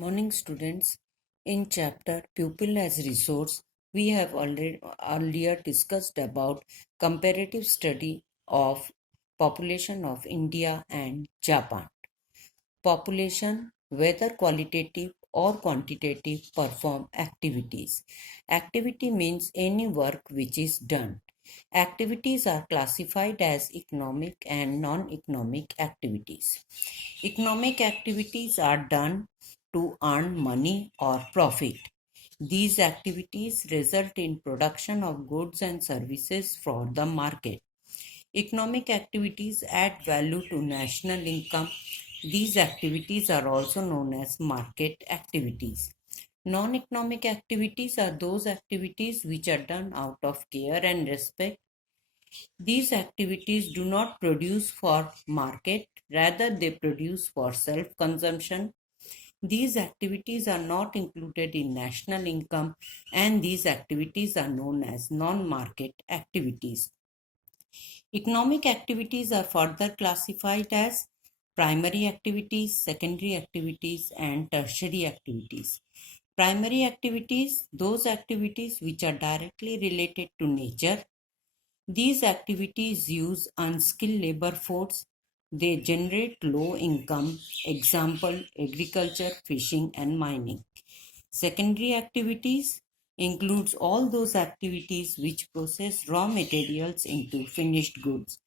morning, students. In chapter Pupil as Resource, we have already earlier discussed about comparative study of population of India and Japan. Population, whether qualitative or quantitative, perform activities. Activity means any work which is done. Activities are classified as economic and non-economic activities. Economic activities are done to earn money or profit. These activities result in production of goods and services for the market. Economic activities add value to national income. These activities are also known as market activities. Non-economic activities are those activities which are done out of care and respect. These activities do not produce for market, rather they produce for self-consumption. These activities are not included in national income, and these activities are known as non-market activities. Economic activities are further classified as primary activities, secondary activities, and tertiary activities. Primary activities, those activities which are directly related to nature. These activities use unskilled labor force. They generate low income, example agriculture, fishing and mining. Secondary activities includes all those activities which process raw materials into finished goods.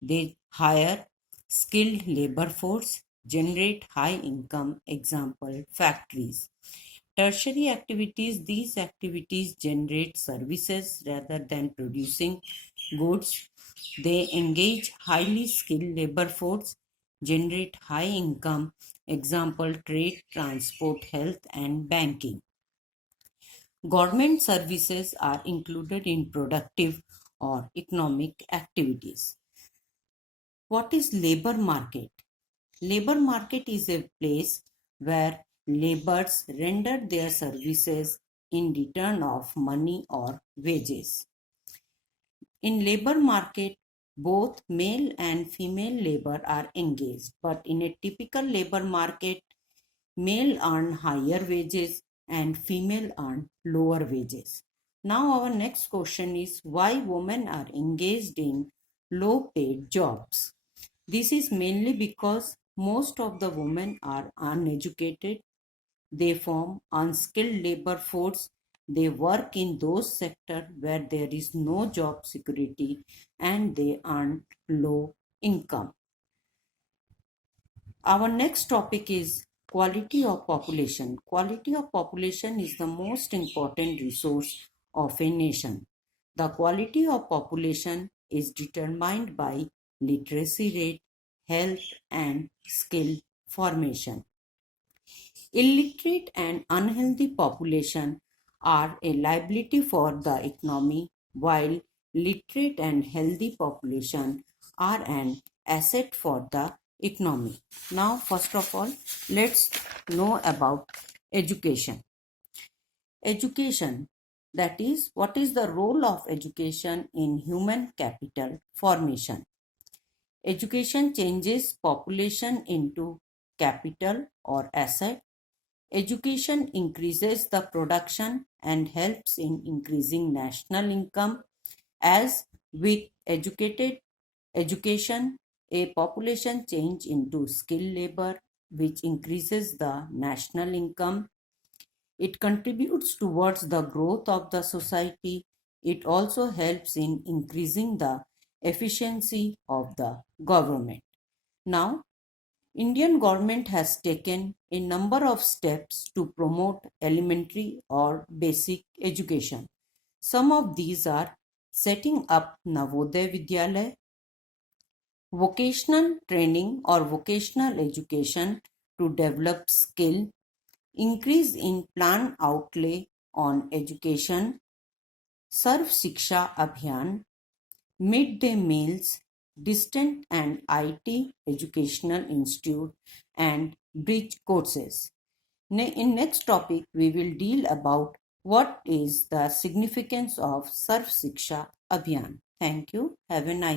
They hire skilled labor force, generate high income, example factories. Tertiary activities, these activities generate services rather than producing goods. They engage highly skilled labor force, generate high income, example trade, transport, health and banking. Government services are included in productive or economic activities. What is labor market? Labor market is a place where laborers render their services in return of money or wages. In labor market, both male and female labor are engaged, but in a typical labor market, male earn higher wages and female earn lower wages. Now our next question is why women are engaged in low paid jobs. This is mainly because most of the women are uneducated. They form unskilled labor force. They work in those sectors where there is no job security and they earn low income. Our next topic is quality of population. Quality of population is the most important resource of a nation. The quality of population is determined by literacy rate, health, and skill formation. Illiterate and unhealthy population are a liability for the economy, while literate and healthy population are an asset for the economy. Now, first of all, let's know about education. Education, that is, what is the role of education in human capital formation? Education changes population into capital or asset. Education increases the production and helps in increasing national income. As with education, a population change into skilled labor, which increases the national income. It contributes towards the growth of the society. It also helps in increasing the efficiency of the government. Now, Indian government has taken a number of steps to promote elementary or basic education. Some of these are setting up Navodaya Vidyalaya, vocational training or vocational education to develop skill, increase in plan outlay on education, Sarv Shiksha Abhiyan, midday meals, distant and IT educational institute, and bridge courses. In next topic, we will deal about what is the significance of Sarv Shiksha Abhiyan. Thank you. Have a nice